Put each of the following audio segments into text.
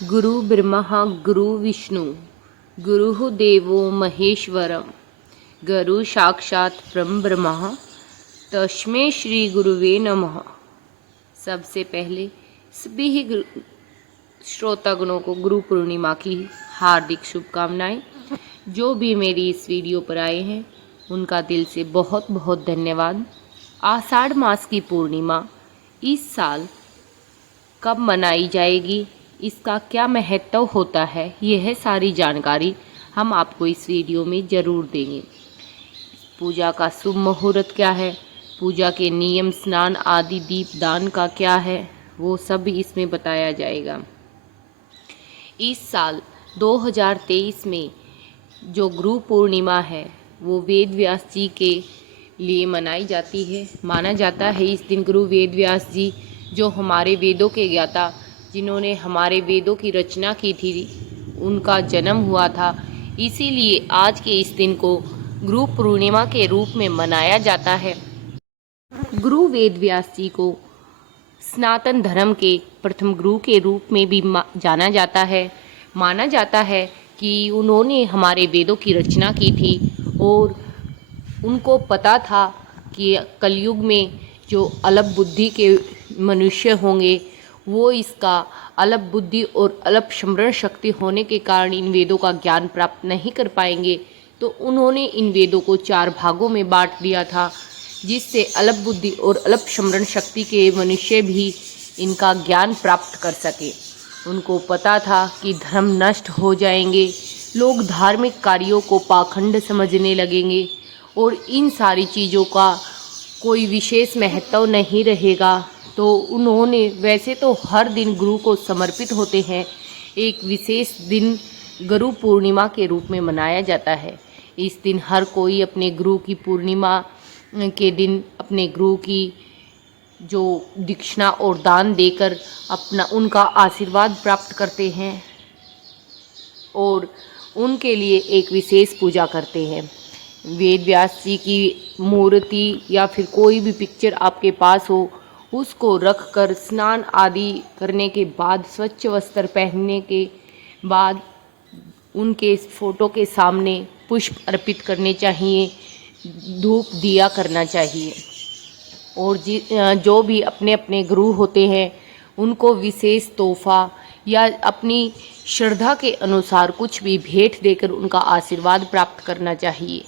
गुरु ब्रह्मा गुरु विष्णु गुरुः देवो महेश्वरम गुरु साक्षात परम ब्रह्म तस्मै श्री गुरुवे नमः। सबसे पहले सभी श्रोतागणों को गुरु पूर्णिमा की हार्दिक शुभकामनाएं। जो भी मेरी इस वीडियो पर आए हैं उनका दिल से बहुत बहुत धन्यवाद। आषाढ़ मास की पूर्णिमा इस साल कब मनाई जाएगी, इसका क्या महत्व होता है, यह सारी जानकारी हम आपको इस वीडियो में ज़रूर देंगे। पूजा का शुभ मुहूर्त क्या है, पूजा के नियम, स्नान आदि, दीपदान का क्या है, वो सब इसमें बताया जाएगा। इस साल 2023 में जो गुरु पूर्णिमा है वो वेद व्यास जी के लिए मनाई जाती है। माना जाता है इस दिन गुरु वेद व्यास जी, जो हमारे वेदों के ज्ञाता, जिन्होंने हमारे वेदों की रचना की थी, उनका जन्म हुआ था। इसीलिए आज के इस दिन को गुरु पूर्णिमा के रूप में मनाया जाता है। गुरु वेद व्यास जी को सनातन धर्म के प्रथम गुरु के रूप में भी जाना जाता है। माना जाता है कि उन्होंने हमारे वेदों की रचना की थी और उनको पता था कि कलयुग में जो अलप बुद्धि के मनुष्य होंगे वो इसका अलप बुद्धि और अलप स्मरण शक्ति होने के कारण इन वेदों का ज्ञान प्राप्त नहीं कर पाएंगे। तो उन्होंने इन वेदों को 4 भागों में बांट दिया था, जिससे अलप बुद्धि और अलप स्मरण शक्ति के मनुष्य भी इनका ज्ञान प्राप्त कर सके। उनको पता था कि धर्म नष्ट हो जाएंगे, लोग धार्मिक कार्यों को पाखंड समझने लगेंगे और इन सारी चीज़ों का कोई विशेष महत्व नहीं रहेगा। तो उन्होंने, वैसे तो हर दिन गुरु को समर्पित होते हैं, एक विशेष दिन गुरु पूर्णिमा के रूप में मनाया जाता है। इस दिन हर कोई अपने गुरु की पूर्णिमा के दिन अपने गुरु की जो दीक्षिणा और दान देकर उनका आशीर्वाद प्राप्त करते हैं और उनके लिए एक विशेष पूजा करते हैं। वेद व्यास जी की मूर्ति या फिर कोई भी पिक्चर आपके पास हो, उसको रख कर स्नान आदि करने के बाद, स्वच्छ वस्त्र पहनने के बाद उनके फोटो के सामने पुष्प अर्पित करने चाहिए, धूप दिया करना चाहिए। और जो भी अपने अपने गुरु होते हैं उनको विशेष तोहफा या अपनी श्रद्धा के अनुसार कुछ भी भेंट देकर उनका आशीर्वाद प्राप्त करना चाहिए।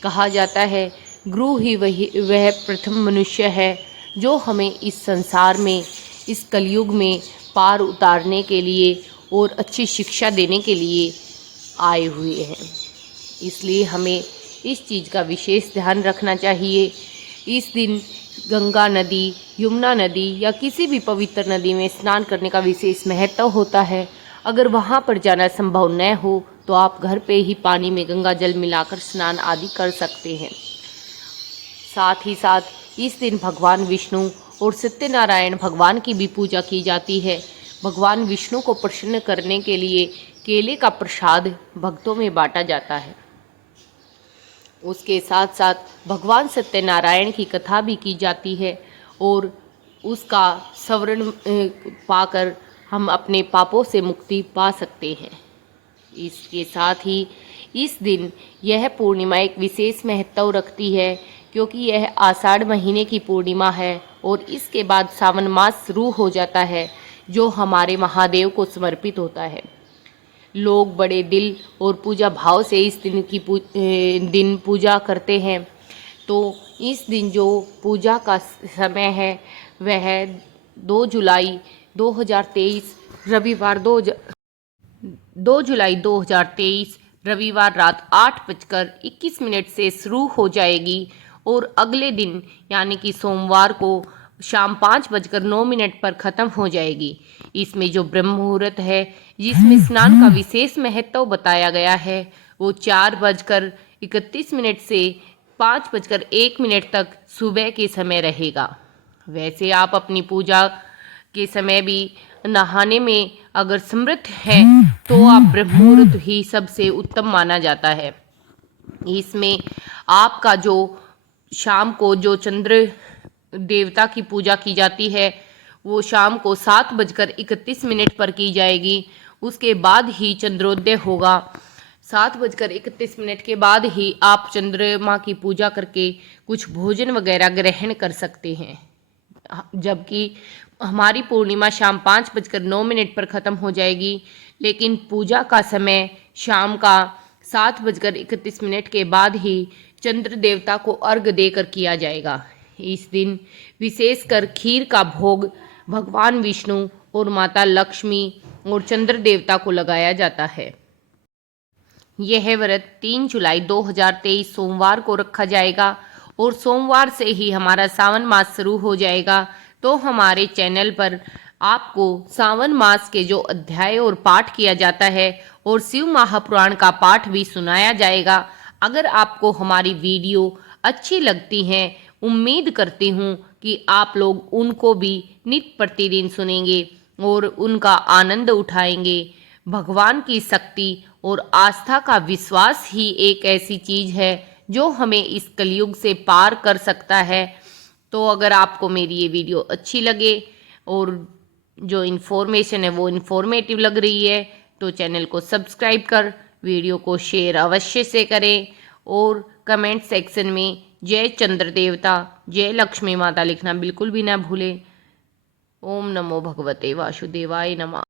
कहा जाता है गुरु ही वह प्रथम मनुष्य है जो हमें इस संसार में, इस कलयुग में पार उतारने के लिए और अच्छी शिक्षा देने के लिए आए हुए हैं। इसलिए हमें इस चीज़ का विशेष ध्यान रखना चाहिए। इस दिन गंगा नदी, यमुना नदी या किसी भी पवित्र नदी में स्नान करने का विशेष महत्व होता है। अगर वहाँ पर जाना संभव न हो तो आप घर पे ही पानी में गंगा जल मिलाकर स्नान आदि कर सकते हैं। साथ ही साथ इस दिन भगवान विष्णु और सत्यनारायण भगवान की भी पूजा की जाती है। भगवान विष्णु को प्रसन्न करने के लिए केले का प्रसाद भक्तों में बांटा जाता है। उसके साथ साथ भगवान सत्यनारायण की कथा भी की जाती है और उसका स्मरण पाकर हम अपने पापों से मुक्ति पा सकते हैं। इसके साथ ही इस दिन यह पूर्णिमा एक विशेष महत्व रखती है, क्योंकि यह आषाढ़ महीने की पूर्णिमा है और इसके बाद सावन मास शुरू हो जाता है, जो हमारे महादेव को समर्पित होता है। लोग बड़े दिल और पूजा भाव से इस दिन पूजा करते हैं। तो इस दिन जो पूजा का समय है वह 2 जुलाई 2023 रविवार 2 जुलाई 2023 रविवार रात 8:21 से शुरू हो जाएगी और अगले दिन यानी कि सोमवार को शाम 5:09 पर ख़त्म हो जाएगी। इसमें जो ब्रह्म मुहूर्त है, जिसमें स्नान का विशेष महत्व बताया गया है, वो 4:31 से 5:01 तक सुबह के समय रहेगा। वैसे आप अपनी पूजा के समय भी नहाने में अगर समर्थ हैं तो आप ब्रह्म मुहूर्त ही सबसे उत्तम माना जाता है। इसमें आपका जो शाम को जो चंद्र देवता की पूजा की जाती है वो शाम को 7:31 पर की जाएगी उसके बाद ही चंद्रोदय होगा। 7:31 के बाद ही आप चंद्रमा की पूजा करके कुछ भोजन वगैरह ग्रहण कर सकते हैं। जबकि हमारी पूर्णिमा शाम 5:09 पर ख़त्म हो जाएगी, लेकिन पूजा का समय शाम का 7:31 के बाद ही चंद्र देवता को अर्घ देकर किया जाएगा। इस दिन विशेषकर खीर का भोग भगवान विष्णु और माता लक्ष्मी और चंद्र देवता को लगाया जाता है। यह व्रत 3 जुलाई 2023 सोमवार को रखा जाएगा और सोमवार से ही हमारा सावन मास शुरू हो जाएगा। तो हमारे चैनल पर आपको सावन मास के जो अध्याय और पाठ किया जाता है और शिव महापुराण का पाठ भी सुनाया जाएगा। अगर आपको हमारी वीडियो अच्छी लगती हैं, उम्मीद करती हूँ कि आप लोग उनको भी नित्य प्रतिदिन सुनेंगे और उनका आनंद उठाएंगे। भगवान की शक्ति और आस्था का विश्वास ही एक ऐसी चीज है जो हमें इस कलयुग से पार कर सकता है। तो अगर आपको मेरी ये वीडियो अच्छी लगे और जो इन्फॉर्मेशन है वो इन्फॉर्मेटिव लग रही है तो चैनल को सब्सक्राइब कर वीडियो को शेयर अवश्य से करें और कमेंट सेक्शन में जय चंद्र देवता जय लक्ष्मी माता लिखना बिल्कुल भी ना भूलें। ओम नमो भगवते वासुदेवाय नमः।